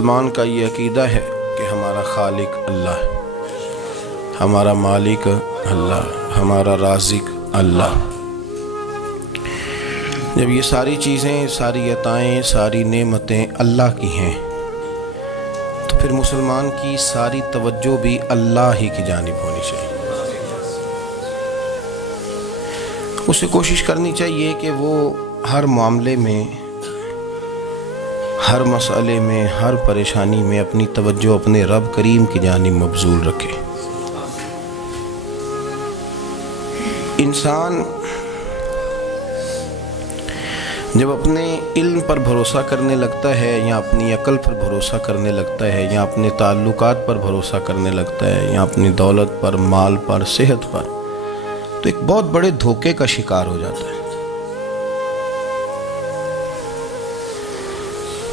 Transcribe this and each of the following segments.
مسلمان کا یہ عقیدہ ہے کہ ہمارا خالق اللہ ہے، ہمارا مالک اللہ، ہمارا رازق اللہ۔ جب یہ ساری چیزیں، ساری عطائیں، ساری نعمتیں اللہ کی ہیں تو پھر مسلمان کی ساری توجہ بھی اللہ ہی کی جانب ہونی چاہیے۔ اسے کوشش کرنی چاہیے کہ وہ ہر معاملے میں، ہر مسئلے میں، ہر پریشانی میں اپنی توجہ اپنے رب کریم کی جانب مبذول رکھے۔ انسان جب اپنے علم پر بھروسہ کرنے لگتا ہے، یا اپنی عقل پر بھروسہ کرنے لگتا ہے، یا اپنے تعلقات پر بھروسہ کرنے لگتا ہے، یا اپنی دولت پر، مال پر، صحت پر، تو ایک بہت بڑے دھوکے کا شکار ہو جاتا ہے۔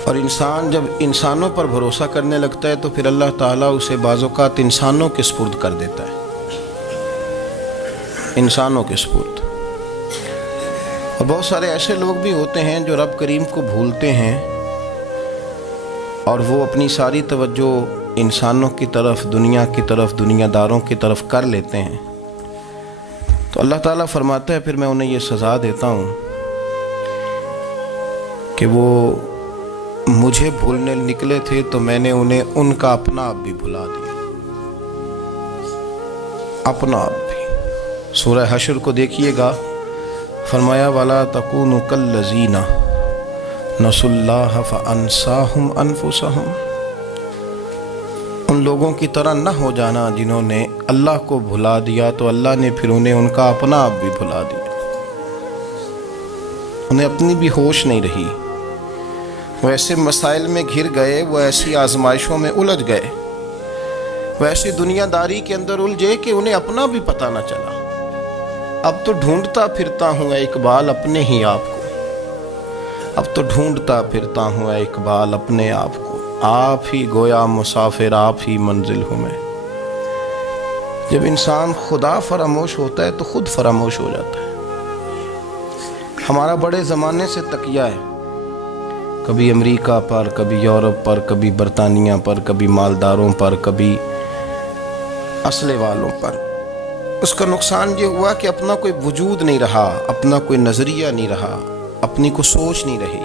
اور انسان جب انسانوں پر بھروسہ کرنے لگتا ہے تو پھر اللہ تعالیٰ اسے بعض اوقات انسانوں کے سپرد کر دیتا ہے، انسانوں کے سپرد۔ اور بہت سارے ایسے لوگ بھی ہوتے ہیں جو رب کریم کو بھولتے ہیں اور وہ اپنی ساری توجہ انسانوں کی طرف، دنیا کی طرف، دنیا داروں کی طرف کر لیتے ہیں، تو اللہ تعالیٰ فرماتا ہے پھر میں انہیں یہ سزا دیتا ہوں کہ وہ مجھے بھولنے نکلے تھے تو میں نے انہیں ان کا اپنا آپ بھی بھلا دیا، اپنا آپ بھی۔ سورہ حشر کو دیکھیے گا، فرمایا وَلَا تَكُونُوا كَالَّذِينَ نَسُوا اللَّهَ فَأَنسَاهُمْ أَنفُسَهُمْ۔ ان لوگوں کی طرح نہ ہو جانا جنہوں نے اللہ کو بھلا دیا تو اللہ نے پھر انہیں ان کا اپنا آپ بھی بھلا دیا۔ انہیں اپنی بھی ہوش نہیں رہی، وہ ایسے مسائل میں گھر گئے، وہ ایسی آزمائشوں میں الجھ گئے، وہ ایسی دنیا داری کے اندر الجھے کہ انہیں اپنا بھی پتہ نہ چلا۔ اب تو ڈھونڈتا پھرتا ہوں اے اقبال اپنے ہی آپ کو، اب تو ڈھونڈتا پھرتا ہوں اے اقبال اپنے آپ کو، آپ ہی گویا مسافر، آپ ہی منزل ہوں میں۔ جب انسان خدا فراموش ہوتا ہے تو خود فراموش ہو جاتا ہے۔ ہمارا بڑے زمانے سے تکیہ ہے، کبھی امریکہ پر، کبھی یورپ پر، کبھی برطانیہ پر، کبھی مالداروں پر، کبھی اسلحے والوں پر۔ اس کا نقصان یہ ہوا کہ اپنا کوئی وجود نہیں رہا، اپنا کوئی نظریہ نہیں رہا، اپنی کوئی سوچ نہیں رہی۔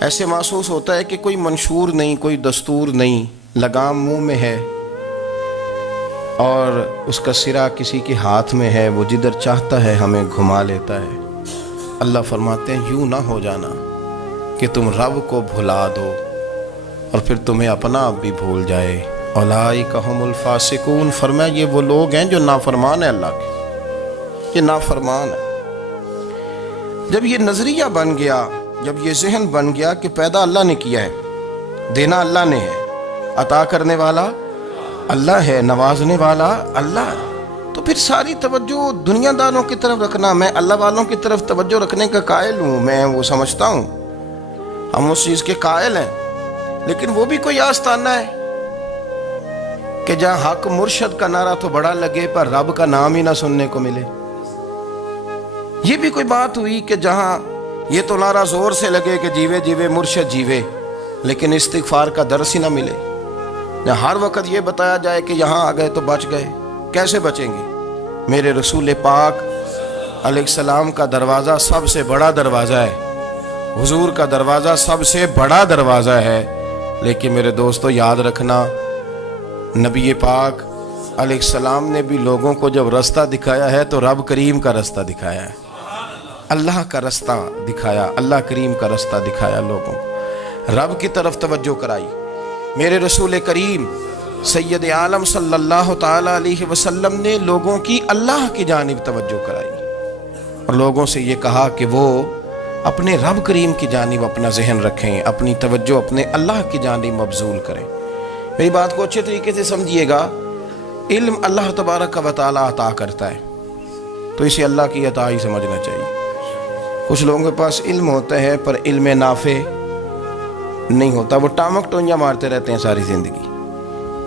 ایسے محسوس ہوتا ہے کہ کوئی منشور نہیں، کوئی دستور نہیں، لگام منہ میں ہے اور اس کا سرا کسی کے ہاتھ میں ہے، وہ جدھر چاہتا ہے ہمیں گھما لیتا ہے۔ اللہ فرماتے ہیں یوں نہ ہو جانا کہ تم رب کو بھلا دو اور پھر تمہیں اپنا آپ بھی بھول جائے۔ اولئک ھم الفاسقون، فرمایا یہ وہ لوگ ہیں جو نافرمان ہیں اللہ کے، یہ نافرمان ہے۔ جب یہ نظریہ بن گیا، جب یہ ذہن بن گیا کہ پیدا اللہ نے کیا ہے، دینا اللہ نے ہے، عطا کرنے والا اللہ ہے، نوازنے والا اللہ ہے، تو پھر ساری توجہ دنیا داروں کی طرف رکھنا، میں اللہ والوں کی طرف توجہ رکھنے کا قائل ہوں، میں وہ سمجھتا ہوں، ہم اس چیز کے قائل ہیں، لیکن وہ بھی کوئی آستانہ ہے کہ جہاں حق مرشد کا نعرہ تو بڑا لگے پر رب کا نام ہی نہ سننے کو ملے۔ یہ بھی کوئی بات ہوئی کہ جہاں یہ تو نعرہ زور سے لگے کہ جیوے جیوے مرشد جیوے، لیکن استغفار کا درس ہی نہ ملے۔ ہر وقت یہ بتایا جائے کہ یہاں آ گئے تو بچ گئے، کیسے بچیں گے؟ میرے رسول پاک علیہ السلام کا دروازہ سب سے بڑا دروازہ ہے، حضور کا دروازہ سب سے بڑا دروازہ ہے، لیکن میرے دوستو یاد رکھنا، نبی پاک علیہ السلام نے بھی لوگوں کو جب رستہ دکھایا ہے تو رب کریم کا رستہ دکھایا ہے، اللہ کا رستہ دکھایا، اللہ کریم کا رستہ دکھایا، لوگوں کو رب کی طرف توجہ کرائی۔ میرے رسول کریم سید عالم صلی اللہ تعالی علیہ وسلم نے لوگوں کی اللہ کی جانب توجہ کرائی اور لوگوں سے یہ کہا کہ وہ اپنے رب کریم کی جانب اپنا ذہن رکھیں، اپنی توجہ اپنے اللہ کی جانب مبذول کریں۔ میری بات کو اچھے طریقے سے سمجھیے گا، علم اللہ تبارک و تعالی عطا کرتا ہے تو اسے اللہ کی عطا ہی سمجھنا چاہیے۔ کچھ لوگوں کے پاس علم ہوتا ہے پر علم نافع نہیں ہوتا، وہ ٹامک ٹونیاں مارتے رہتے ہیں ساری زندگی۔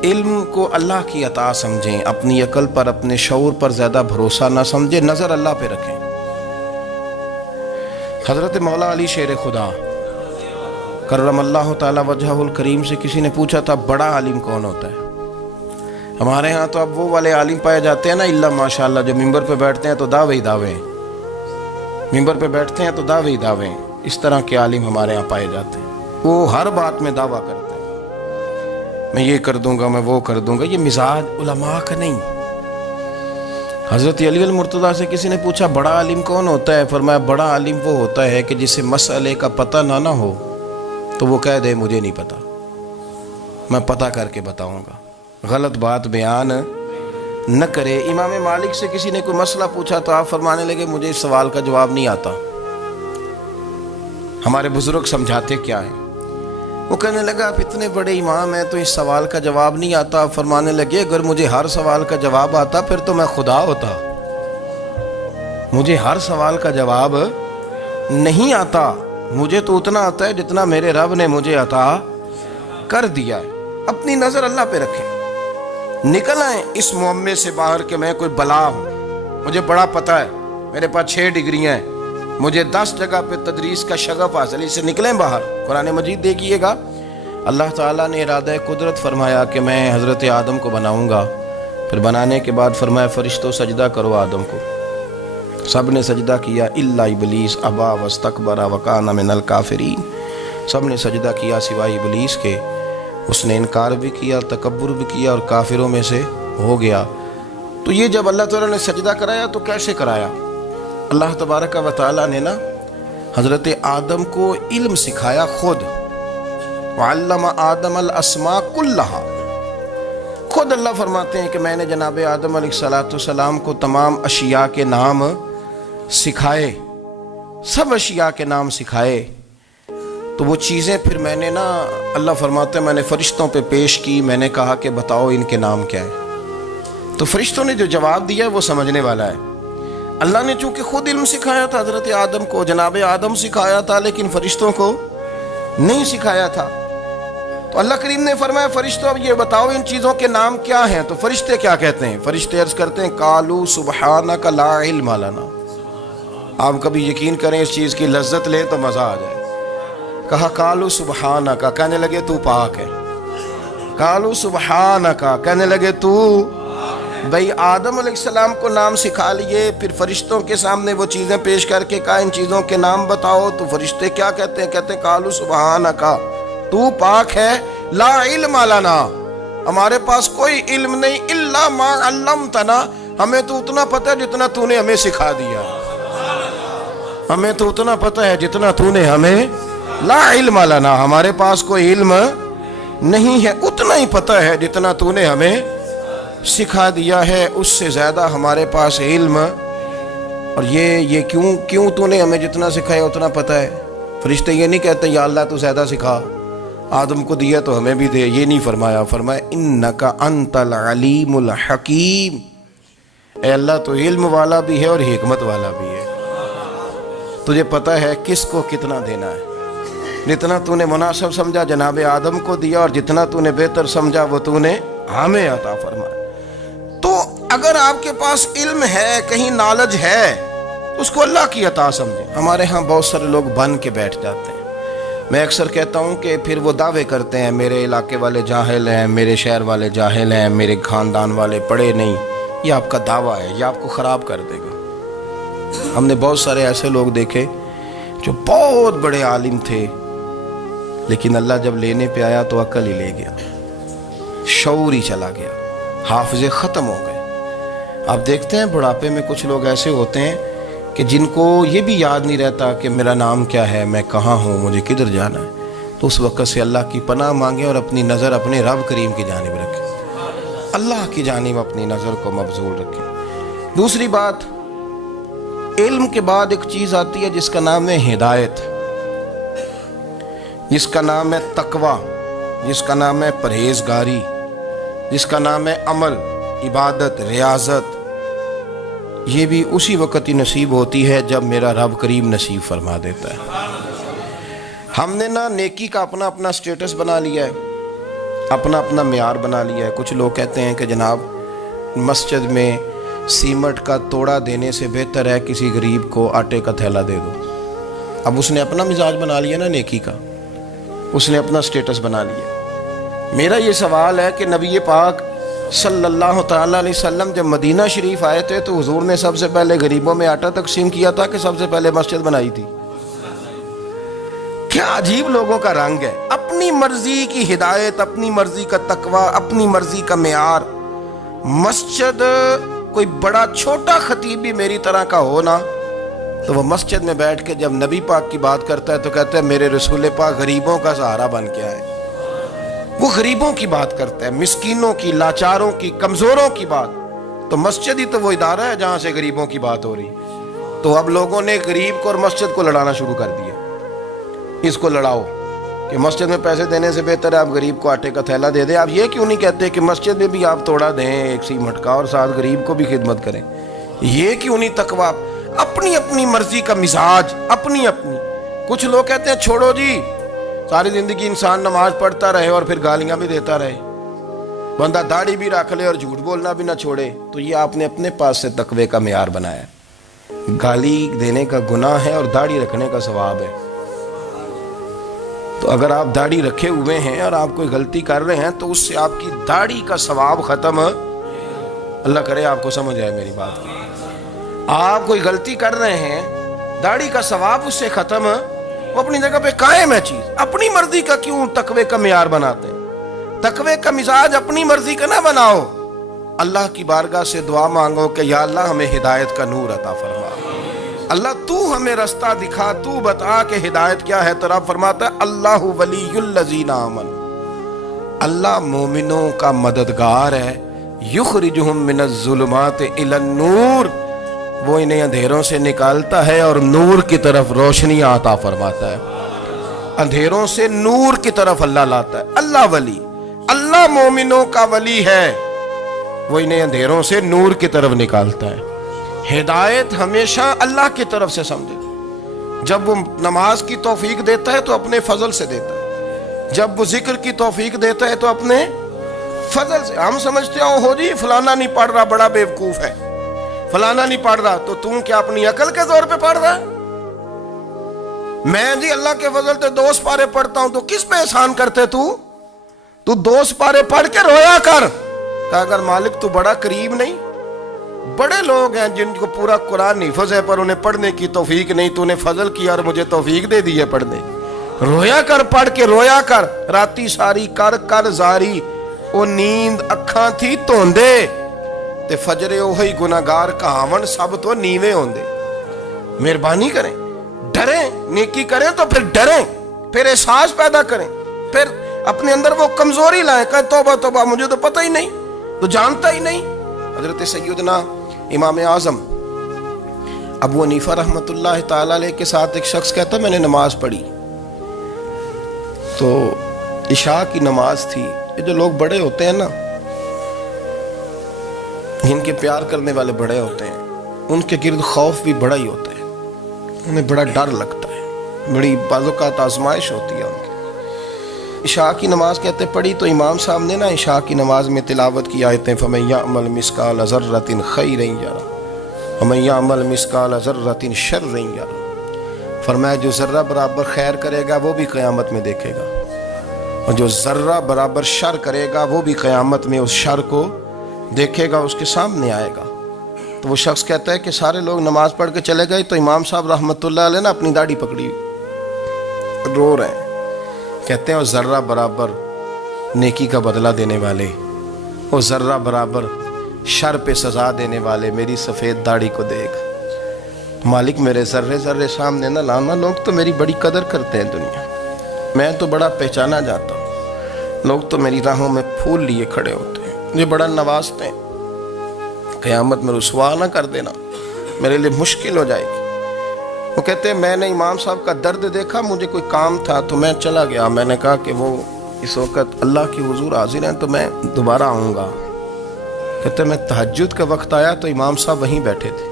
علم کو اللہ کی عطا سمجھیں، اپنی عقل پر، اپنے شعور پر زیادہ بھروسہ نہ سمجھیں، نظر اللہ پہ رکھیں۔ حضرت مولا علی شیر خدا کرم اللہ تعالی وجہہ الکریم سے کسی نے پوچھا تھا بڑا عالم کون ہوتا ہے؟ ہمارے ہاں تو اب وہ والے عالم پائے جاتے ہیں نا اللہ ماشاءاللہ، جو ممبر پہ بیٹھتے ہیں تو دعوے ہی دعوے، ممبر پہ بیٹھتے ہیں تو دعوے ہی دعوے، اس طرح کے عالم ہمارے ہاں پائے جاتے ہیں۔ وہ ہر بات میں دعویٰ کرتے ہیں، میں یہ کر دوں گا، میں وہ کر دوں گا۔ یہ مزاج علماء کا نہیں۔ حضرت علی المرتضیٰ سے کسی نے پوچھا بڑا عالم کون ہوتا ہے؟ فرمایا بڑا عالم وہ ہوتا ہے کہ جسے مسئلے کا پتہ نہ ہو تو وہ کہہ دے مجھے نہیں پتا، میں پتہ کر کے بتاؤں گا، غلط بات بیان نہ کرے۔ امام مالک سے کسی نے کوئی مسئلہ پوچھا تو آپ فرمانے لگے مجھے اس سوال کا جواب نہیں آتا۔ ہمارے بزرگ سمجھاتے کیا ہیں؟ وہ کہنے لگا آپ اتنے بڑے امام ہیں تو اس سوال کا جواب نہیں آتا۔ آپ فرمانے لگے اگر مجھے ہر سوال کا جواب آتا پھر تو میں خدا ہوتا۔ مجھے ہر سوال کا جواب نہیں آتا، مجھے تو اتنا آتا ہے جتنا میرے رب نے مجھے عطا کر دیا ہے۔ اپنی نظر اللہ پہ رکھیں، نکل آئیں اس معمے سے باہر کہ میں کوئی بلا ہوں، مجھے بڑا پتہ ہے، میرے پاس 6 ڈگریاں ہیں، مجھے 10 جگہ پہ تدریس کا شغف حاصل، اس سے نکلیں باہر۔ قرآن مجید دیکھیے گا، اللہ تعالیٰ نے ارادہ قدرت فرمایا کہ میں حضرت آدم کو بناؤں گا، پھر بنانے کے بعد فرمایا فرشتوں سجدہ کرو آدم کو۔ سب نے سجدہ کیا الا ابلیس ابا واستکبر وکان من الکافرین، سب نے سجدہ کیا سوائے ابلیس کے، اس نے انکار بھی کیا، تکبر بھی کیا اور کافروں میں سے ہو گیا۔ تو یہ جب اللہ تعالیٰ نے سجدہ کرایا تو کیسے کرایا؟ اللہ تبارک و تعالیٰ نے نا حضرت آدم کو علم سکھایا خود، وعلم آدم الاسماء کلہا۔ خود اللہ فرماتے ہیں کہ میں نے جناب آدم علیہ السلام کو تمام اشیاء کے نام سکھائے، سب اشیاء کے نام سکھائے۔ تو وہ چیزیں پھر میں نے نا، اللہ فرماتے ہیں میں نے فرشتوں پہ پیش کی، میں نے کہا کہ بتاؤ ان کے نام کیا ہے۔ تو فرشتوں نے جو جواب دیا وہ سمجھنے والا ہے۔ اللہ نے چونکہ خود علم سکھایا تھا حضرت آدم کو، جناب آدم سکھایا تھا، لیکن فرشتوں کو نہیں سکھایا تھا۔ تو اللہ کریم نے فرمایا فرشتوں اب یہ بتاؤ ان چیزوں کے نام کیا ہیں؟ تو فرشتے کیا کہتے ہیں؟ فرشتے عرض کرتے ہیں قالوا سبحانک لا علم لنا۔ آپ کبھی یقین کریں اس چیز کی لذت لیں تو مزہ آ جائے۔ کہا قالوا سبحانک، کہنے لگے تو پاک ہے۔ قالوا سبحانک، کہنے لگے تو، بھئی آدم علیہ السلام کو نام سکھا لیے، پھر فرشتوں کے سامنے وہ چیزیں پیش کر کے کہا ان چیزوں کے نام بتاؤ، تو فرشتے کیا کہتے ہیں؟ کہتے ہیں قالوا سبحانک، تو پاک ہے، لا علم لنا، ہمارے پاس کوئی علم نہیں، الا ما علمتنا، ہمیں تو اتنا پتہ ہے جتنا تو نے ہمیں سکھا دیا، ہمیں تو اتنا پتہ ہے جتنا تو نے ہمیں، لا علم لنا، ہمارے پاس کوئی علم نہیں ہے، اتنا ہی پتہ ہے جتنا تو نے ہمیں سکھا دیا ہے، اس سے زیادہ ہمارے پاس علم۔ اور یہ کیوں تو نے ہمیں جتنا سکھایا اتنا پتہ ہے؟ فرشتے یہ نہیں کہتے یا اللہ تو زیادہ سکھا، آدم کو دیا تو ہمیں بھی دے، یہ نہیں فرمایا، فرمایا انک انت العلیم الحکیم، اے اللہ تو علم والا بھی ہے اور حکمت والا بھی ہے، تجھے پتہ ہے کس کو کتنا دینا ہے، جتنا تو نے مناسب سمجھا جناب آدم کو دیا، اور جتنا تو نے بہتر سمجھا وہ تو نے ہمیں عطا فرمایا۔ تو اگر آپ کے پاس علم ہے، کہیں نالج ہے، اس کو اللہ کی عطا سمجھیں۔ ہمارے ہاں بہت سارے لوگ بن کے بیٹھ جاتے ہیں، میں اکثر کہتا ہوں کہ پھر وہ دعوے کرتے ہیں میرے علاقے والے جاہل ہیں، میرے شہر والے جاہل ہیں، میرے خاندان والے پڑھے نہیں۔ یہ آپ کا دعویٰ ہے، یہ آپ کو خراب کر دے گا۔ ہم نے بہت سارے ایسے لوگ دیکھے جو بہت بڑے عالم تھے، لیکن اللہ جب لینے پہ آیا تو عقل ہی لے گیا، شعور ہی چلا گیا، حافظے ختم ہو گئے۔ آپ دیکھتے ہیں بڑھاپے میں کچھ لوگ ایسے ہوتے ہیں کہ جن کو یہ بھی یاد نہیں رہتا کہ میرا نام کیا ہے، میں کہاں ہوں، مجھے کدھر جانا ہے۔ تو اس وقت سے اللہ کی پناہ مانگیں اور اپنی نظر اپنے رب کریم کی جانب رکھیں، اللہ کی جانب اپنی نظر کو مبذول رکھیں۔ دوسری بات، علم کے بعد ایک چیز آتی ہے جس کا نام ہے ہدایت، جس کا نام ہے تقوی، جس کا نام ہے پرہیزگاری، جس کا نام ہے عمل، عبادت، ریاضت۔ یہ بھی اسی وقت ہی نصیب ہوتی ہے جب میرا رب کریم نصیب فرما دیتا ہے۔ ہم نے نا نیکی کا اپنا اپنا سٹیٹس بنا لیا ہے، اپنا اپنا معیار بنا لیا ہے۔ کچھ لوگ کہتے ہیں کہ جناب مسجد میں سیمٹ کا توڑا دینے سے بہتر ہے کسی غریب کو آٹے کا تھیلا دے دو۔ اب اس نے اپنا مزاج بنا لیا نا نیکی کا، اس نے اپنا سٹیٹس بنا لیا۔ میرا یہ سوال ہے کہ نبی پاک صلی اللہ تعالیٰ علیہ وسلم جب مدینہ شریف آئے تھے تو حضور نے سب سے پہلے غریبوں میں آٹا تقسیم کیا تھا کہ سب سے پہلے مسجد بنائی تھی؟ کیا عجیب لوگوں کا رنگ ہے، اپنی مرضی کی ہدایت، اپنی مرضی کا تقوی، اپنی مرضی کا معیار۔ مسجد کوئی بڑا چھوٹا خطیب بھی میری طرح کا ہو نا تو وہ مسجد میں بیٹھ کے جب نبی پاک کی بات کرتا ہے تو کہتا ہے میرے رسول پاک غریبوں کا سہارا بن کے آئے۔ وہ غریبوں کی بات کرتا ہے، مسکینوں کی، لاچاروں کی، کمزوروں کی بات۔ تو مسجد ہی تو وہ ادارہ ہے جہاں سے غریبوں کی بات ہو رہی۔ تو اب لوگوں نے غریب کو اور مسجد کو لڑانا شروع کر دیا، اس کو لڑاؤ کہ مسجد میں پیسے دینے سے بہتر ہے آپ غریب کو آٹے کا تھیلا دے دیں۔ آپ یہ کیوں نہیں کہتے کہ مسجد میں بھی آپ توڑا دیں ایک سی مٹکا اور ساتھ غریب کو بھی خدمت کریں؟ یہ کیوں نہیں تقویٰ؟ اپنی اپنی مرضی کا مزاج، اپنی اپنی۔ کچھ لوگ کہتے ہیں چھوڑو جی، ساری زندگی انسان نماز پڑھتا رہے اور پھر گالیاں بھی دیتا رہے، بندہ داڑھی بھی رکھ لے اور جھوٹ بولنا بھی نہ چھوڑے۔ تو یہ آپ نے اپنے پاس سے تقوی کا معیار بنایا۔ گالی دینے کا گناہ ہے اور داڑھی رکھنے کا ثواب ہے۔ تو اگر آپ داڑھی رکھے ہوئے ہیں اور آپ کوئی غلطی کر رہے ہیں تو اس سے آپ کی داڑھی کا ثواب ختم، اللہ کرے آپ کو سمجھ آئے میری بات۔ آپ کوئی غلطی کر رہے ہیں، داڑھی کا ثواب اس سے ختم، وہ اپنی جگہ پہ قائم ہے چیز۔ اپنی مرضی کا کیوں تقوی کا معیار بناتے ہیں؟ تقوی کا مزاج اپنی مرضی کا نہ بناؤ۔ اللہ کی بارگاہ سے دعا مانگو کہ یا اللہ ہمیں ہدایت کا نور عطا فرما، اللہ تو ہمیں رستہ دکھا، تو بتا کہ ہدایت کیا ہے۔ تو رب فرماتا ہے اللہ ولی الذین آمنوا، اللہ مومنوں کا مددگار ہے، یخرجہم من الظلمات الی النور، وہ انہیں اندھیروں سے نکالتا ہے اور نور کی طرف روشنی عطا فرماتا ہے۔ اندھیروں سے نور کی طرف اللہ لاتا ہے۔ اللہ ولی، اللہ مومنوں کا ولی ہے، وہ انہیں اندھیروں سے نور کی طرف نکالتا ہے۔ ہدایت ہمیشہ اللہ کی طرف سے سمجھے۔ جب وہ نماز کی توفیق دیتا ہے تو اپنے فضل سے دیتا ہے، جب وہ ذکر کی توفیق دیتا ہے تو اپنے فضل سے۔ ہم سمجھتے ہو جی فلانا نہیں پڑھ رہا بڑا بیوقوف ہے، فلانا نہیں پڑھ رہا، تو تم کیا اپنی عقل کے زور پہ پڑھ رہا ہے؟ میں جی اللہ کے فضل سے 2 سپارے پڑھتا ہوں، تو کس پہ احسان کرتے تو 2 سپارے پڑھ کے رویا کر کہ اگر مالک تو بڑا قریب نہیں۔ بڑے لوگ ہیں جن کو پورا قرآن حفظ ہے پر انہیں پڑھنے کی توفیق نہیں، تو انہیں فضل کیا اور مجھے توفیق دے دی ہے پڑھنے۔ رویا کر، پڑھ کے رویا کر، راتی ساری کر کر زاری، وہ نیند اکھاں تھی توندے تے فجرے وہی گناہگار کہاون سب تو نیوے ہوندے۔ مہربانی کریں، ڈریں، نیکی کریں تو پھر ڈریں، پھر احساس پیدا کریں، پھر اپنے اندر وہ کمزوری لائیں کہ توبہ توبہ مجھے تو پتہ ہی نہیں، تو جانتا ہی نہیں۔ حضرت سیدنا امام اعظم ابو حنیفہ رحمۃ اللہ تعالی علیہ کے ساتھ ایک شخص کہتا میں نے نماز پڑھی، تو عشاء کی نماز تھی۔ یہ جو لوگ بڑے ہوتے ہیں نا، جن کے پیار کرنے والے بڑے ہوتے ہیں، ان کے گرد خوف بھی بڑا ہی ہوتا ہے، انہیں بڑا ڈر لگتا ہے، بڑی بعض اوقات آزمائش ہوتی ہے ان کی۔ عشاء کی نماز کہتے پڑھی تو امام صاحب نے نا عشاء کی نماز میں تلاوت کی آیتیں فَمَن يَعْمَلْ مِثْقَالَ ذَرَّةٍ خَيْرًا يَرَهُ وَمَن يَعْمَلْ مِثْقَالَ ذَرَّةٍ شَرًّا يَرَهُ، فرمایا جو ذرہ برابر خیر کرے گا وہ بھی قیامت میں دیکھے گا، اور جو ذرہ برابر شر کرے گا وہ بھی قیامت میں اس شر کو دیکھے گا، اس کے سامنے آئے گا۔ تو وہ شخص کہتا ہے کہ سارے لوگ نماز پڑھ کے چلے گئے تو امام صاحب رحمۃ اللہ علیہ نے اپنی داڑھی پکڑی رو رہے ہیں، کہتے ہیں وہ ذرہ برابر نیکی کا بدلہ دینے والے، وہ ذرہ برابر شر پہ سزا دینے والے میری سفید داڑھی کو دیکھ، مالک میرے ذرے ذرے سامنے نہ لانا، لوگ تو میری بڑی قدر کرتے ہیں دنیا، میں تو بڑا پہچانا جاتا ہوں، لوگ تو میری راہوں میں پھول لیے کھڑے ہوتے ہیں، مجھے بڑا نوازتے ہیں، قیامت میں رسوا نہ کر دینا، میرے لیے مشکل ہو جائے گی۔ وہ کہتے ہیں میں نے امام صاحب کا درد دیکھا، مجھے کوئی کام تھا تو میں چلا گیا، میں نے کہا کہ وہ اس وقت اللہ کی حضور حاضر ہیں تو میں دوبارہ آؤں گا۔ کہتے ہیں میں تہجد کا وقت آیا تو امام صاحب وہیں بیٹھے تھے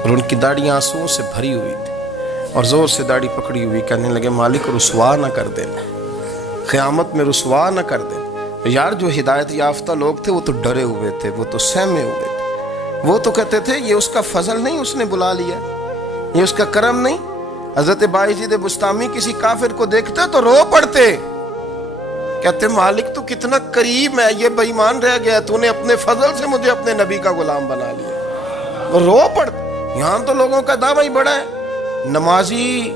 اور ان کی داڑھی آنسوؤں سے بھری ہوئی تھی اور زور سے داڑھی پکڑی ہوئی، کہنے لگے مالک رسوا نہ کر دینا، قیامت میں رسوا نہ کر دینا۔ یار جو ہدایت یافتہ لوگ تھے وہ تو ڈرے ہوئے تھے، وہ تو سہمے ہوئے تھے، وہ تو کہتے تھے یہ اس کا فضل نہیں، اس نے بلا لیا، یہ اس کا کرم نہیں، حضرت باعزید بستامی کسی کافر کو دیکھتے تو رو پڑتے، کہتے مالک تو کتنا قریب ہے، یہ بے ایمان رہ گیا، تو نے اپنے فضل سے مجھے اپنے نبی کا غلام بنا لیا۔ وہ رو پڑتے۔ یہاں تو لوگوں کا دعویٰ ہی بڑا ہے۔ نمازی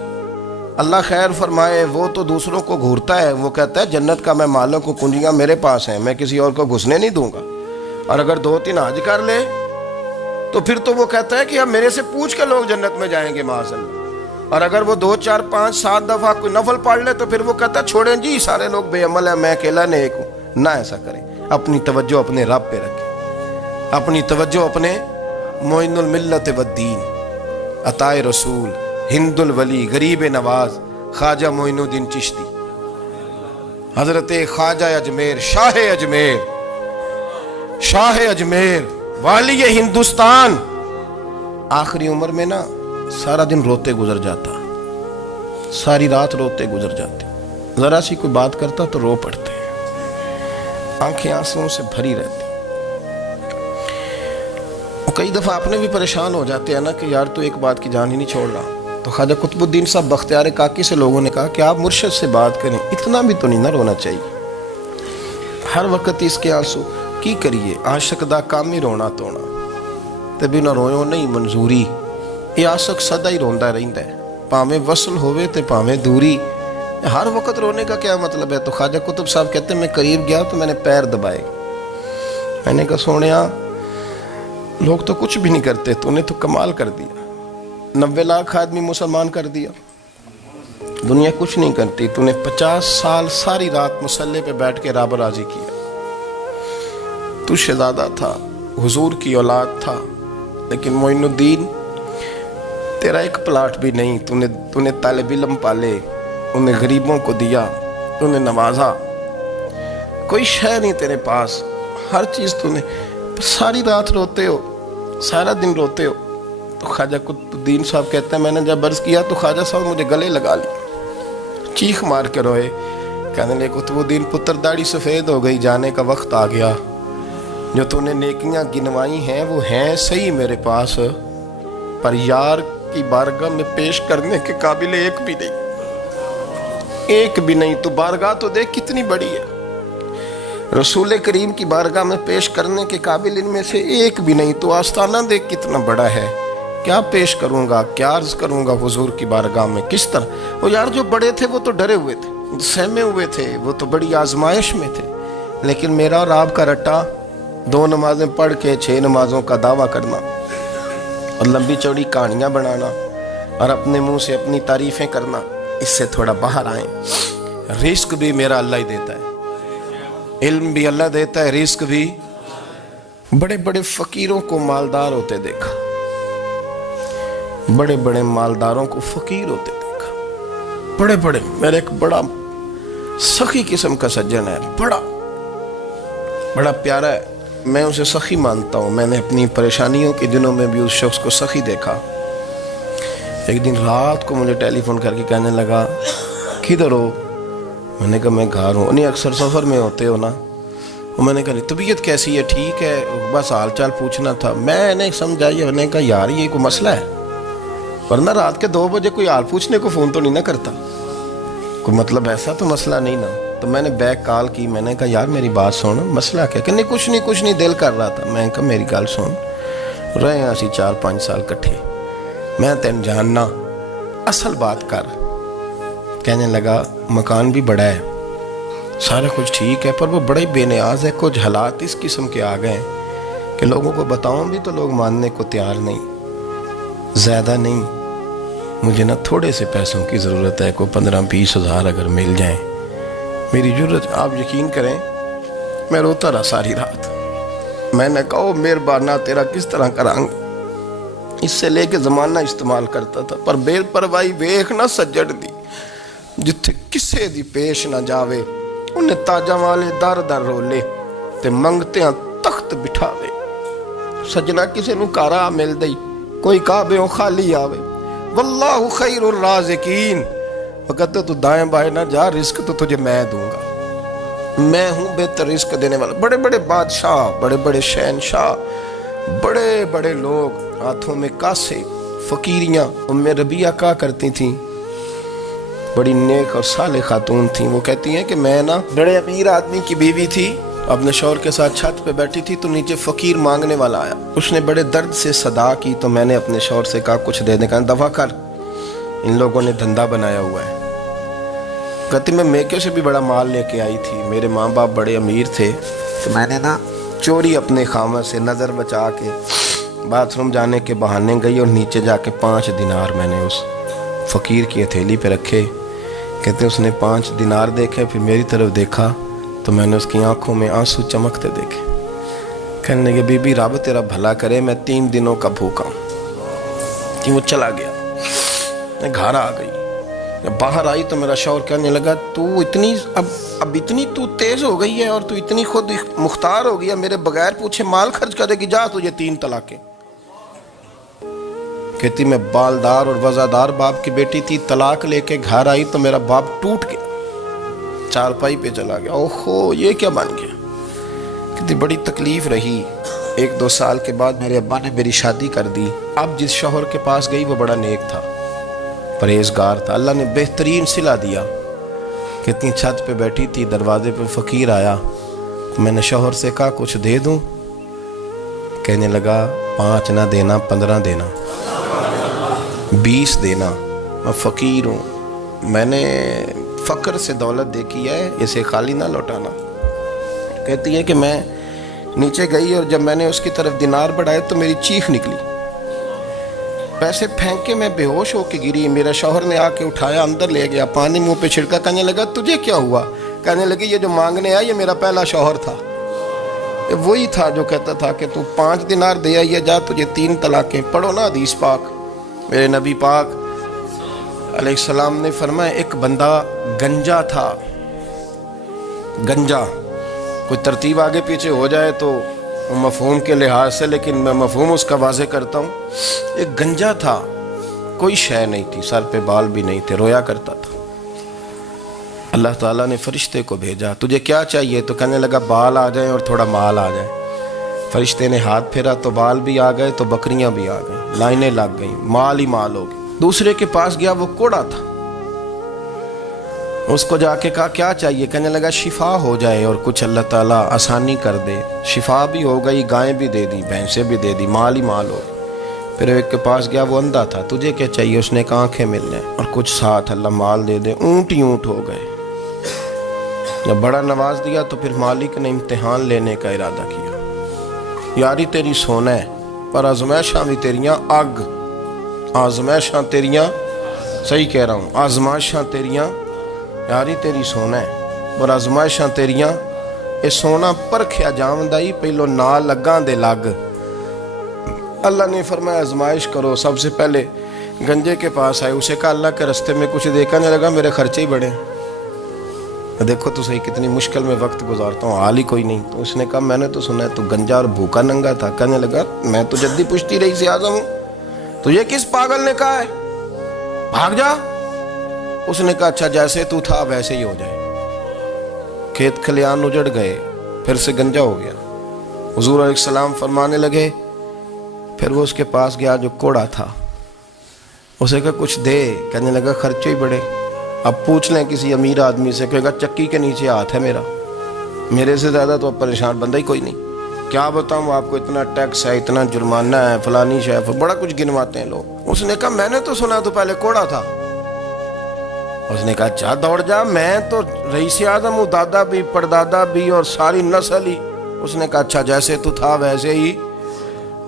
اللہ خیر فرمائے وہ تو دوسروں کو گھورتا ہے، وہ کہتا ہے جنت کا میں مالک ہوں، کنجیاں میرے پاس ہیں، میں کسی اور کو گھسنے نہیں دوں گا۔ اور اگر 2-3 حج کر لے تو پھر تو وہ کہتا ہے کہ اب میرے سے پوچھ کے لوگ جنت میں جائیں گے معاذ اللہ۔ اور اگر وہ 2 4 5 7 دفعہ کوئی نفل پڑھ لے تو پھر وہ کہتا ہے چھوڑیں جی سارے لوگ بے عمل ہیں، میں اکیلا نیک ہوں۔ نہ ایسا کریں، اپنی توجہ اپنے رب پہ رکھیں، اپنی توجہ اپنے معین الملت والدین، عطائے رسول، ہند الولی، غریب نواز، خواجہ معین الدین چشتی، حضرت خواجہ اجمیر، شاہ اجمیر، والی ہندوستان۔ آخری عمر میں نا سارا دن روتے گزر جاتا، ساری رات روتے گزر جاتے، ذرا سی کوئی بات کرتا تو رو پڑتے، آنکھیں آنسوؤں سے بھری رہتی۔ کئی دفعہ اپنے بھی پریشان ہو جاتے ہیں نا کہ یار تو ایک بات کی جان ہی نہیں چھوڑ رہا۔ تو خواجہ قطب الدین صاحب بختیار کاکی سے لوگوں نے کہا کہ آپ مرشد سے بات کریں، اتنا بھی تو نہیں نہ رونا چاہیے، ہر وقت اس کے آنسو کی کریے، عاشق دا کام ہی رونا تونا، تے بھی نہ رویو نہیں منظوری، یہ عاشق سدا ہی روندا رہندا ہے، پاویں وصل ہوئے تے پاویں دوری، ہر وقت رونے کا کیا مطلب ہے؟ تو خواجہ قطب صاحب کہتے ہیں میں قریب گیا تو میں نے پیر دبائے، میں نے کہا سونیا لوگ تو کچھ بھی نہیں کرتے، تو نے تو کمال کر دیا، 90 لاکھ آدمی مسلمان کر دیا، دنیا کچھ نہیں کرتی، تو نے 50 سال ساری رات مصلے پہ بیٹھ کے رب راضی کیا، تو شہزادہ تھا، حضور کی اولاد تھا، لیکن معین الدین تیرا ایک پلاٹ بھی نہیں، تو نے طالب علم پالے، انہیں غریبوں کو دیا، تو نے نوازا، کوئی شے نہیں تیرے پاس، ہر چیز تو نے، ساری رات روتے ہو، سارا دن روتے ہو۔ تو خواجہ قطب الدین صاحب کہتے ہیں میں نے جب عرض کیا تو خواجہ صاحب مجھے گلے لگا لی، چیخ مار کے روئے، کہنے لے قطب الدین پتر داڑھی سفید ہو گئی، جانے کا وقت آ گیا، جو تو نے نیکیاں گنوائی ہیں وہ ہیں صحیح میرے پاس، پر یار کی بارگاہ میں پیش کرنے کے قابل ایک بھی نہیں، تو بارگاہ تو دیکھ کتنی بڑی ہے، رسول کریم کی بارگاہ میں پیش کرنے کے قابل ان میں سے ایک بھی نہیں، تو آستانہ دیکھ کتنا بڑا ہے، کیا پیش کروں گا، کیا عرض کروں گا حضور کی بارگاہ میں، کس طرح؟ وہ یار جو بڑے تھے وہ تو ڈرے ہوئے تھے، سہمے ہوئے تھے، وہ تو بڑی آزمائش میں تھے، لیکن میرا اور آپ کا رٹا 2 نمازیں پڑھ کے 6 نمازوں کا دعویٰ کرنا اور لمبی چوڑی کہانیاں بنانا اور اپنے منہ سے اپنی تعریفیں کرنا، اس سے تھوڑا باہر آئیں۔ رزق بھی میرا اللہ ہی دیتا ہے، علم بھی اللہ دیتا ہے، رزق بھی۔ بڑے بڑے فقیروں کو مالدار ہوتے دیکھا، بڑے بڑے مالداروں کو فقیر ہوتے دیکھا، بڑے بڑے، میرا ایک بڑا سخی قسم کا سجن ہے، بڑا پیارا ہے، میں اسے سخی مانتا ہوں، میں نے اپنی پریشانیوں کے دنوں میں بھی اس شخص کو سخی دیکھا۔ ایک دن رات کو مجھے ٹیلی فون کر کے کہنے لگا کدھر ہو؟ میں نے کہا میں گھر ہوں۔ نہیں اکثر سفر میں ہوتے ہو نا؟ میں نے کہا طبیعت کیسی ہے؟ ٹھیک ہے، بس حال چال پوچھنا تھا۔ میں نے سمجھائی، میں نے کہا یار یہ کوئی مسئلہ ہے، ورنہ رات کے 2 بجے کوئی حال پوچھنے کو فون تو نہیں نہ کرتا، کوئی مطلب ایسا تو مسئلہ نہیں نا۔ تو میں نے بیک کال کی، میں نے کہا یار میری بات سن، مسئلہ کیا؟ کہ نہیں کچھ نہیں دل کر رہا تھا۔ میں نے کہا میری گل سن، رہے ہیں اسی 4-5 سال کٹھے، میں تین جاننا، اصل بات کر۔ کہنے لگا مکان بھی بڑا ہے، سارا کچھ ٹھیک ہے، پر وہ بڑے بے نیاز ہے، کچھ حالات اس قسم کے آ گئے ہیں کہ لوگوں کو بتاؤں بھی تو لوگ ماننے کو تیار نہیں، زیادہ نہیں، مجھے نا تھوڑے سے پیسوں کی ضرورت ہے، کوئی 15-20 ہزار اگر مل جائیں میری ضرورت۔ آپ یقین کریں میں روتا رہا ساری رات۔ میں نے کہا مہربانہ تیرا کس طرح کرانگے، اس سے لے کے زمانہ استعمال کرتا تھا، پر بے پرواہی ویکھ نہ سجڑ دی، جتھے کسے دی پیش نہ جاوے، انہیں تاجاں والے در در رولے تے منگتیاں تخت بٹھاوے۔ سجنا کسے نو کارا مل دئی، کوئی کعبے خالی آوے، واللہ خیر الرازقین، وقت تو دائیں بائیں نہ جا، رزق تو تجھے میں دوں گا، میں ہوں بہتر رزق دینے والا۔ بڑے بڑے بادشاہ، بڑے بڑے شہنشاہ، بڑے بڑے لوگ، ہاتھوں میں کاسے، فقیریاں۔ ام ربیعہ کہا کرتی تھیں بڑی نیک اور صالح خاتون تھیں. وہ کہتی ہیں کہ میں نا بڑے امیر آدمی کی بیوی تھی, اپنے شوہر کے ساتھ چھت پہ بیٹھی تھی تو نیچے فقیر مانگنے والا آیا. اس نے بڑے درد سے صدا کی تو میں نے اپنے شوہر سے کہا کچھ دے دیں. کہا دفع کر, ان لوگوں نے دھندا بنایا ہوا ہے. کہتی میں میکے سے بھی بڑا مال لے کے آئی تھی, میرے ماں باپ بڑے امیر تھے, تو میں نے نا چوری اپنے خامد سے نظر بچا کے باتھ روم جانے کے بہانے گئی اور نیچے جا کے 5 دینار میں نے اس فقیر کی ہتھیلی پہ رکھے. کہتے اس نے 5 دینار دیکھے, پھر میری طرف دیکھا تو میں نے اس کی آنکھوں میں آنسو چمکتے دیکھے. کہنے لگے بی بی رب تیرا بھلا کرے, میں 3 دنوں کا بھوکا ہوں. کہ وہ چلا گیا. میں گھر آ گئی, باہر آئی تو میرا شوہر کہنے لگا تو اتنی اب اتنی تو تیز ہو گئی ہے اور تو اتنی خود مختار ہو گئی ہے, میرے بغیر پوچھے مال خرچ کرے گی, جا تجھے 3 طلاقیں. کہتی میں بالدار اور وزادار باپ کی بیٹی تھی, طلاق لے کے گھر آئی تو میرا باپ ٹوٹ گیا, چارپائی پہ چلا گیا. اوہو یہ کیا بن گیا. کہتی بڑی تکلیف رہی. 1-2 سال کے بعد میرے ابا نے میری شادی کر دی. اب جس شوہر کے پاس گئی وہ بڑا نیک تھا, پرہیزگار تھا, اللہ نے بہترین صلہ دیا. کتنی چھت پہ بیٹھی تھی, دروازے پہ فقیر آیا تو میں نے شوہر سے کہا کچھ دے دوں. کہنے لگا 5 نہ دینا, 15 دینا, 20 دینا, میں فقیر ہوں, میں نے فقر سے دولت دیکھی ہے, اسے خالی نہ لوٹانا. کہتی ہے کہ میں نیچے گئی اور جب میں نے اس کی طرف دینار بڑھائے تو میری چیخ نکلی, پیسے پھینک کے میں بے ہوش ہو کے گری. میرا شوہر نے آ کے اٹھایا, اندر لے گیا, پانی منہ پہ چھڑکا. کہنے لگا تجھے کیا ہوا. کہنے لگی یہ جو مانگنے آیا یہ میرا پہلا شوہر تھا, وہی تھا جو کہتا تھا کہ تو 5 دینار دے آئیے, جا تجھے 3 طلاقیں. پڑھو نا حدیث پاک. میرے نبی پاک علیہ السلام نے فرمایا ایک بندہ گنجا تھا. گنجا کوئی ترتیب آگے پیچھے ہو جائے تو مفہوم کے لحاظ سے, لیکن میں مفہوم اس کا واضح کرتا ہوں. ایک گنجا تھا, کوئی شے نہیں تھی, سر پہ بال بھی نہیں تھے, رویا کرتا تھا. اللہ تعالیٰ نے فرشتے کو بھیجا, تجھے کیا چاہیے. تو کہنے لگا بال آ جائیں اور تھوڑا مال آ جائے. فرشتے نے ہاتھ پھیرا تو بال بھی آ گئے تو بکریاں بھی آ گئیں, لائنیں لگ گئیں, مال ہی مال ہو گئے. دوسرے کے پاس گیا, وہ کوڑا تھا, اس کو جا کے کہا کیا چاہیے. کہنے لگا شفا ہو جائے اور کچھ اللہ تعالیٰ آسانی کر دے. شفا بھی ہو گئی, گائیں بھی دے دی, بھینسیں بھی دے دی, مال ہی مال ہو. پھر ایک کے پاس گیا, وہ اندھا تھا, تجھے کیا چاہیے. اس نے کہا آنکھیں مل جائیں اور کچھ ساتھ اللہ مال دے دے. اونٹ ہی اونٹ ہو گئے. جب بڑا نواز دیا تو پھر مالک نے امتحان لینے کا ارادہ کیا. یاری تیری سونا ہے پر آزمائشاں بھی تیریاں اگ. آزمائشاں تیریاں, صحیح کہہ رہا ہوں, آزمائشاں تیریاں, یاری تیری سونا ہے پر آزمائشاں تیریاں. اے سونا پرکھیا جامدائی, پہلو نہ لگاں دے لگ. اللہ نے فرمایا آزمائش کرو. سب سے پہلے گنجے کے پاس آئے, اسے کہا اللہ کے رستے میں کچھ دیکھا نہیں لگا, میرے خرچے ہی بڑے. دیکھو تو صحیح کتنی مشکل میں وقت گزارتا ہوں, حال ہی کوئی نہیں. تو اس نے کہا میں نے تو سنا ہے تو گنجا اور بھوکا ننگا تھا. کہنے لگا میں تو جدی پشتی رئیس اعظم ہوں, تجھے کس پاگل نے کہا ہے, بھاگ جا. اس نے کہا اچھا جیسے تو تھا ویسے ہی ہو جائے. کھیت کھلیان اجڑ گئے, پھر سے گنجا ہو گیا. حضور علیہ السلام فرمانے لگے, پھر وہ اس کے پاس گیا جو کوڑا تھا, اسے کہا کچھ دے. کہنے لگا خرچے ہی بڑے. اب پوچھ لیں کسی امیر آدمی سے, کہے گا چکی کے نیچے ہاتھ ہے میرا, میرے سے زیادہ تو اب پریشان بندہ ہی کوئی نہیں. کیا بتاؤں آپ کو, اتنا ٹیکس ہے, اتنا جرمانہ ہے, فلانی شے, بڑا کچھ گنواتے ہیں لوگ. اس نے کہا میں نے تو سنا تو پہلے کوڑا تھا. اس نے کہا اچھا دوڑ جا, میں تو رئیس اعظم ہوں, دادا بھی پردادا بھی اور ساری نسل ہی. اس نے کہا اچھا جیسے تو تھا ویسے ہی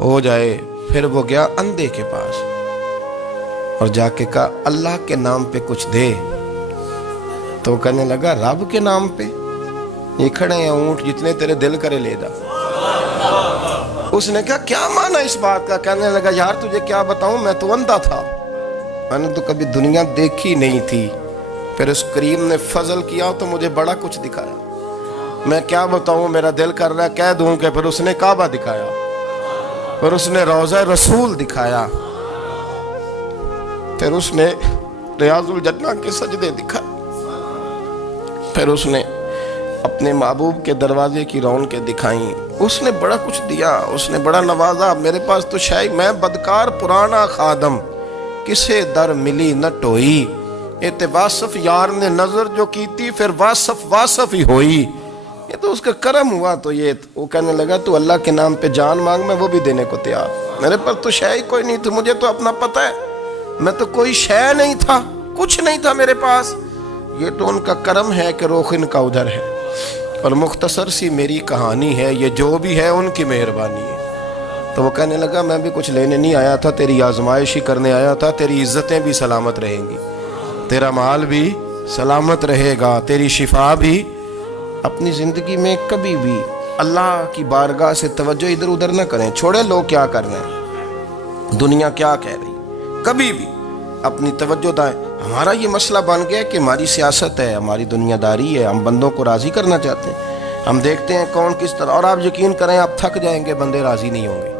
ہو جائے. پھر وہ گیا اندھے کے پاس اور جا کے کہا اللہ کے نام پہ کچھ دے. تو کہنے لگا رب کے نام پہ, یہ کھڑے ہیں اونٹ, جتنے تیرے دل کرے لے جا. اس نے کہا کیا معنی اس بات کا. کہنے لگا یار تجھے کیا بتاؤں, میں تو اندھا تھا, میں نے تو کبھی دنیا دیکھی نہیں تھی. پھر اس کریم نے فضل کیا تو مجھے بڑا کچھ دکھایا. میں کیا بتاؤں, میرا دل کر رہا ہے کہہ دوں کہ پھر اس نے کعبہ دکھایا, پھر اس نے روضہ رسول دکھایا, پھر اس نے ریاض الجنہ کے سجدے دکھائے, پھر اس نے اپنے محبوب کے دروازے کی رونقیں دکھائیں. اس نے بڑا کچھ دیا, اس نے بڑا نوازا. میرے پاس تو شاید میں بدکار پرانا خادم, کسے در ملی نہ ٹوئی, تے واصف یار نے نظر جو کی تھی پھر واصف ہی ہوئی، یہ تو اس کا کرم ہوا۔ تو یہ وہ کہنے لگا تو اللہ کے نام پہ جان مانگ، میں وہ بھی دینے کو تیار، میرے پر تو شے ہی کوئی نہیں تھی، مجھے تو اپنا پتہ ہے، میں تو کوئی شے نہیں تھا، کچھ نہیں تھا میرے پاس، یہ تو ان کا کرم ہے کہ رخ ان کا ادھر ہے۔ اور مختصر سی میری کہانی ہے، یہ جو بھی ہے ان کی مہربانی ہے۔ تو وہ کہنے لگا میں بھی کچھ لینے نہیں آیا تھا، تیری آزمائش ہی کرنے آیا تھا، تیری عزتیں بھی سلامت رہیں گی، تیرا مال بھی سلامت رہے گا، تیری شفا بھی۔ اپنی زندگی میں کبھی بھی اللہ کی بارگاہ سے توجہ ادھر ادھر نہ کریں، چھوڑے لوگ کیا کر رہے ہیں، دنیا کیا کہہ رہی، کبھی بھی اپنی توجہ دائیں۔ ہمارا یہ مسئلہ بن گیا کہ ہماری سیاست ہے، ہماری دنیا داری ہے، ہم بندوں کو راضی کرنا چاہتے ہیں، ہم دیکھتے ہیں کون کس طرح، اور آپ یقین کریں آپ تھک جائیں گے، بندے راضی نہیں ہوں گے،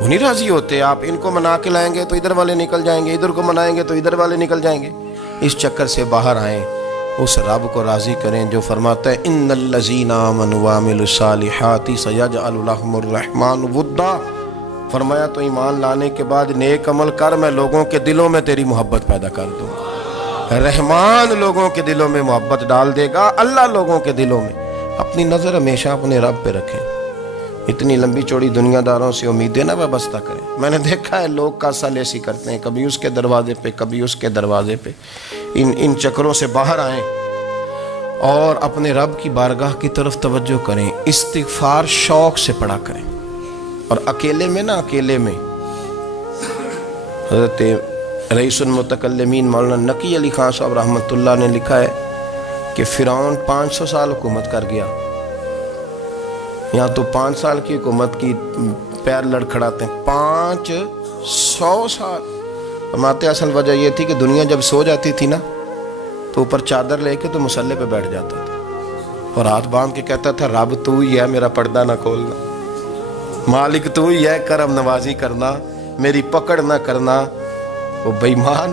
وہ نہیں راضی ہوتے، آپ ان کو منا کے لائیں گے تو ادھر والے نکل جائیں گے، ادھر کو منائیں گے تو ادھر والے نکل جائیں گے۔ اس چکر سے باہر آئیں، اس رب کو راضی کریں جو فرماتا ہے ان الذین آمنوا وعملوا الصالحات سیجعل لهم الرحمن ودا۔ فرمایا تو ایمان لانے کے بعد نیک عمل کر، میں لوگوں کے دلوں میں تیری محبت پیدا کر دوں، رحمان لوگوں کے دلوں میں محبت ڈال دے گا، اللہ لوگوں کے دلوں میں۔ اپنی نظر ہمیشہ اپنے رب پہ رکھیں، اتنی لمبی چوڑی دنیا داروں سے امیدیں نہ وابستہ کریں۔ میں نے دیکھا ہے لوگ کاسا لیسی کرتے ہیں، کبھی اس کے دروازے پہ کبھی اس کے دروازے پہ، ان چکروں سے باہر آئیں اور اپنے رب کی بارگاہ کی طرف توجہ کریں، استغفار شوق سے پڑھا کریں، اور اکیلے میں اکیلے میں حضرت رئیس المتکلمین مولانا نقی علی خان صاحب رحمۃ اللہ نے لکھا ہے کہ فرعون 500 سال حکومت کر گیا، یہاں تو 5 سال کی حکومت کی پیر لڑکھڑاتے ہیں، 500 سال۔ فرماتے اصل وجہ یہ تھی کہ دنیا جب سو جاتی تھی نا تو اوپر چادر لے کے تو مسلح پہ بیٹھ جاتا تھا اور ہاتھ باندھ کے کہتا تھا رب تو ہی ہے، میرا پردہ نہ کھولنا، مالک تو ہی ہے، کرم نوازی کرنا، میری پکڑ نہ کرنا۔ وہ بے ایمان